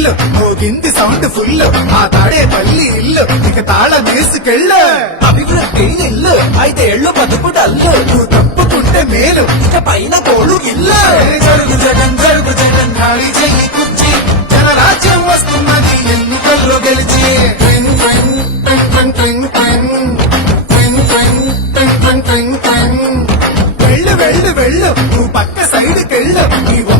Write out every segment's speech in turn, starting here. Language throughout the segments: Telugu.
ఫుల్ మోగింది సౌండ్ ఫుల్ ఆ తాడే పల్లి ఇల్లు. ఇక తాళ తీసుకెళ్ళు. అభివృద్ధి ఇల్లు. అయితే ఎళ్ళు బతుకు డల్లు. నువ్వు తప్పుకుంటే మేలు. ఇక పైన కోడు ఇల్లు. జరుగు జగన్ జరుగు జగన్. ఖాళీ చెయ్యి కుర్చీ. జనరాజ్యం వస్తున్నది. ఎన్నికల్లో గెలిచి. వెళ్ళు వెళ్ళు వెళ్ళు. నువ్వు పక్క సైడ్కెళ్ళు నీ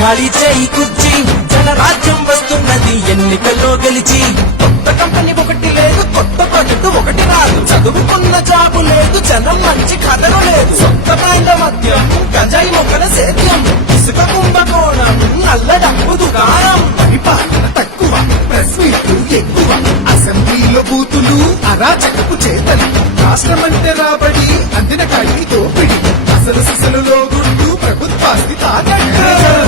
ఖాళీ చేయి కుర్చీ. జనరాజ్యం వస్తున్నది ఎన్నికల్లో గెలిచి. కొత్త కంపెనీ ఒకటి లేదు కొత్త ప్రాజెక్టు ఒకటి రాదు. చదువుకున్న జాబు లేదు జనం మంచి కథలు లేదు. సొంత బ్రాండ్ల మద్యం గంజాయి మొక్కల సేద్యం. ఇసుక కుంభకోణం నల్ల డబ్బు దుకాణం. పరిపాలన తక్కువ ప్రెస్ మీట్లు ఎక్కువ. అసెంబ్లీలో బూతులు అరాచకపు చేతలు. రాష్ట్రమంటే రాబడి అందిన కడి దోపిడి. అసలు సిసలులో గుండు ప్రభుత్వాస్తి తాకట్టు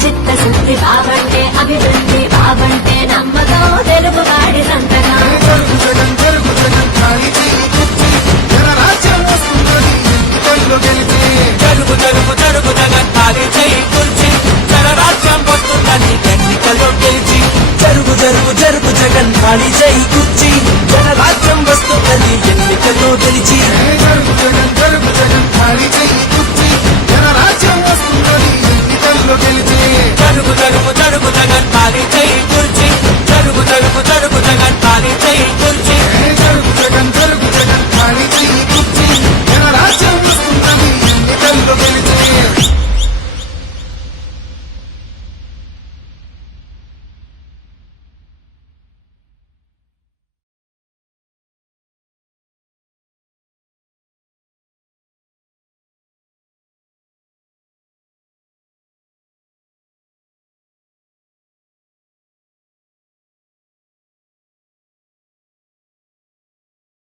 చిత్తశుద్ధి బాబంటే అభివృద్ధి బాబంటే నమ్మకం తెలుగు వాడి సంతకం జరుగు జరుగు జరుగు జగన్ ఖాళీ చేయి కుర్చీ జనరాజ్యం వస్తున్నది ఎన్నికల్లో గెలిచి జరుగు జరుగు జరుగు జగన్ ఖాళీ చేయి కుర్చీ జనరాజ్యం ఎన్నికల్లో గెలిచి జరుగు జగన్ జరుగు జగన్ ఖాళీ